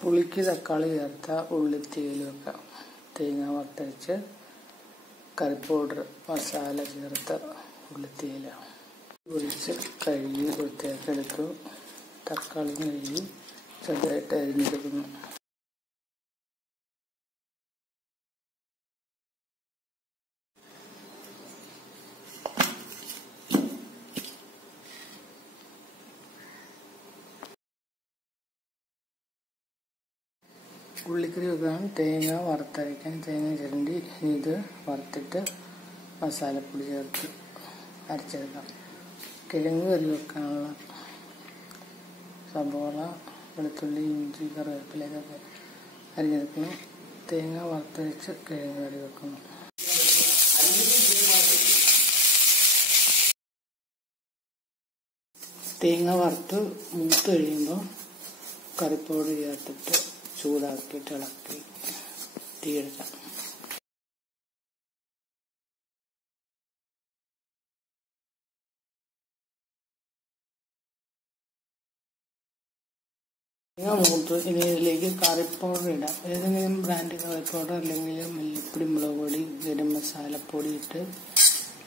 പുളിക്ക് തക്കാളി ചേർത്ത ഉള്ളിത്തീയിൽ വെക്കാം. തേങ്ങ വറുത്തരച്ച് കറി പൗഡർ മസാല ചേർത്ത ഉള്ളിത്തീയില ഒഴിച്ച് കഴുകി വൃത്തിയാക്കി എടുത്തു. തക്കാളി കഴുകി ചെറുതായിട്ട് അരിഞ്ഞെടുക്കുന്നു. ഉള്ളിക്കറി വെക്കാൻ തേങ്ങ വറുത്തരയ്ക്കാൻ തേങ്ങ ചിരണ്ടി ഇത് വറുത്തിട്ട് മസാലപ്പൊടി ചേർത്ത് അരച്ചെടുക്കാം. കിഴങ്ങ് കറി വെക്കാനുള്ള സബോള, വെളുത്തുള്ളി, ഇഞ്ചി, കറിവേപ്പില ഇതൊക്കെ അരിഞ്ഞെടുക്കണം. തേങ്ങ വറുത്തരച്ച് കിഴങ്ങ് കറി വെക്കണം. തേങ്ങ വറുത്ത് മൂത്ത് കഴിയുമ്പോൾ കറിപ്പൗഡർ ചേർത്തിട്ട് ചൂടാക്കിയിട്ട് ഇളക്കി തീയെടുക്കാം. തേങ്ങ മൂത്ത് ഇനി ഇതിലേക്ക് കറി പൗഡർ ഇടാം. ഏതെങ്കിലും ബ്രാൻഡ് കറി പൗഡർ അല്ലെങ്കിൽ മല്ലിപ്പൊടി, മുളക് പൊടി, ഗരം മസാലപ്പൊടി ഇട്ട്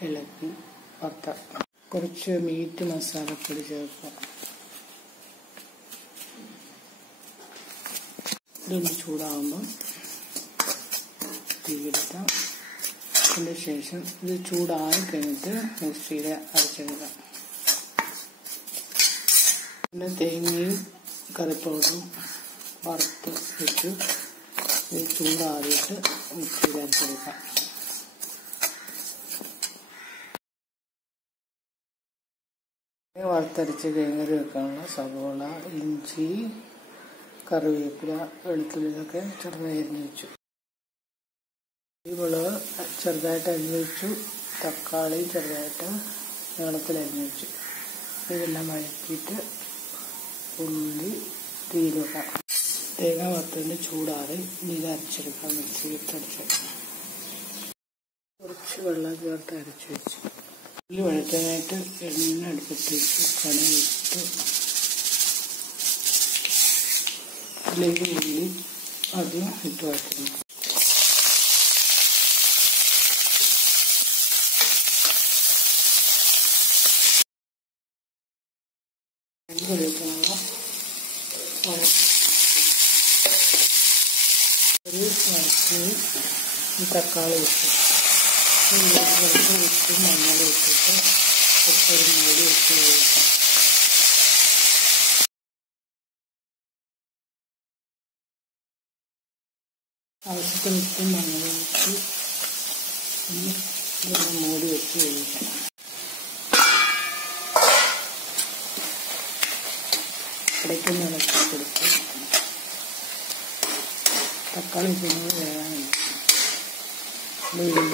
ഇളക്കി വറുത്താം. കുറച്ച് മീറ്റ് മസാലപ്പൊടി ചേർക്കാം. ഇതൊന്ന് ചൂടാകുമ്പം തീയെടുക്കാം. അതിന് ശേഷം ഇത് ചൂടായി കഴിഞ്ഞിട്ട് മിക്സിയിൽ അരച്ചെടുക്കാം. പിന്നെ തേങ്ങയും കറി പൗഡറും വറുത്ത് വെച്ച് ഇത് ചൂടാറിയിട്ട് മിക്സിയിൽ അരച്ചെടുക്കാം. വറുത്തരച്ച് കിഴങ്ങ് വെക്കാനുള്ള സവോള, ഇഞ്ചി, കറിവേപ്പില, വെളുത്തുള്ളി ഇതൊക്കെ ചെറുതായി അരിഞ്ഞു വെച്ചു. ഈ മുളക് ചെറുതായിട്ട് അരിഞ്ഞു വെച്ചു. തക്കാളി ചെറുതായിട്ട് നീളത്തിൽ അരിഞ്ഞു വെച്ചു. ഇതെല്ലാം വഴറ്റിയിട്ട് ഉള്ളി തീയിൽ വെക്കാം. തേങ്ങ വറുത്തതിന് ചൂടാറി ഇത് അരച്ചെടുക്കാം. മിക്സിയിട്ട് അരച്ചെടുക്കാം. കുറച്ച് വെള്ളം ചേർത്ത് അരച്ചു വെച്ചു. ഉള്ളി വഴറ്റാനായിട്ട് എണ്ണ അടുപ്പത്ത് വെച്ച് കടുകിട്ട് അതിലേക്ക് ഉള്ളി അത് ഇട്ട് വഴറ്റുന്നു. ഒരു വഴറ്റി തക്കാളി ഇട്ടു. ഉപ്പും മഞ്ഞളും ഇട്ടിട്ട് കുറച്ചൊരു മൂടി വെച്ച് കഴിക്കാം. ആവശ്യത്തിന് ഉപ്പും മഞ്ഞളും ഇട്ട് മൂടി വെച്ച് കഴിക്കാം. ഇടയ്ക്കൊന്ന് ഇളക്കി കൊടുത്ത് തക്കാളി പിന്നെ വേകാനുണ്ട്. വീണ്ടും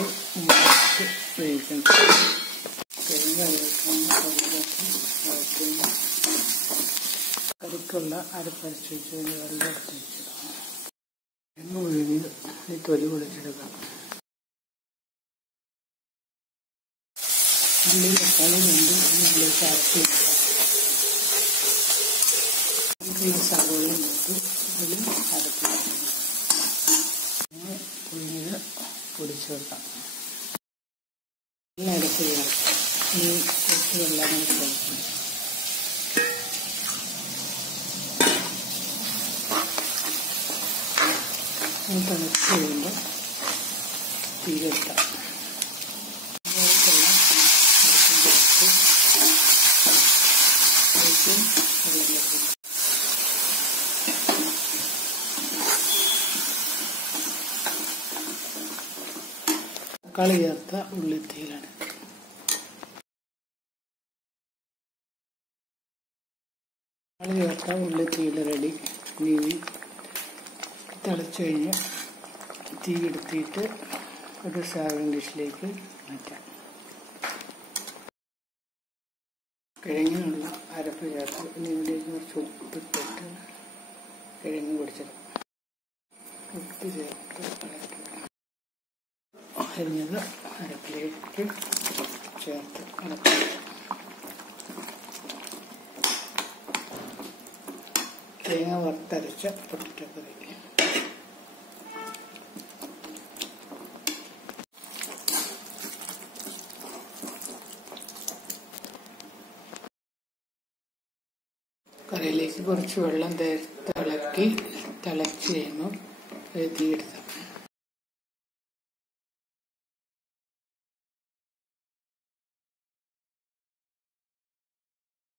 മുറിച്ച് വേവിക്കണം. കറിക്കുള്ള അരപ്പരച്ച് വെച്ച് വെള്ളം എടുത്ത് വെച്ചു. എണ്ണ ഒഴുകി ഈ തൊലി പൊളിച്ചെടുക്കാം. ഉള്ളി തക്കാളി കൊണ്ട് ഇതിലേക്ക് അരച്ച് വെക്കാം. ഈ സവോളയും നോക്കി ഇതിൽ അരച്ച് വെക്കണം. പുഴുങ്ങിയത് പൊടിച്ച് വെക്കാം. എല്ലാം അരച്ച് ചെയ്യാം. ഈ കുറച്ച് വെള്ളം കൂടി ചേർക്കണം. തിളച്ച് കഴിയുമ്പോൾ തീരെടുക്കാം. തക്കാളി ചേർത്ത ഉള്ളിത്തീയിലാണ്. തക്കാളി ചേർത്ത ഉള്ളിത്തീയിൽ റെഡി. ഇനി തിളച്ച് കഴിഞ്ഞ് തീ എടുത്തിട്ട് ഒരു സർവിംഗ് ഡിഷിലേക്ക് മാറ്റാം. കിഴങ്ങിനുള്ള അരപ്പ് ചേർത്ത് ഇനി ഇതിലേക്ക് കുറച്ച് ഉപ്പിട്ടിട്ട് കിഴങ്ങ് പൊടിച്ചെടുക്കും. ഉപ്പ് ചേർത്ത് അരിഞ്ഞത് അരപ്പിലേക്ക് ചേർത്ത് ഇളക്കുക. തേങ്ങ വറുത്തരച്ച പൊട്ടറ്റോക്കറി. കറിയിലേക്ക് കുറച്ച് വെള്ളം തിളച്ച് കഴിയുമ്പോൾ തീയെടുക്കാം.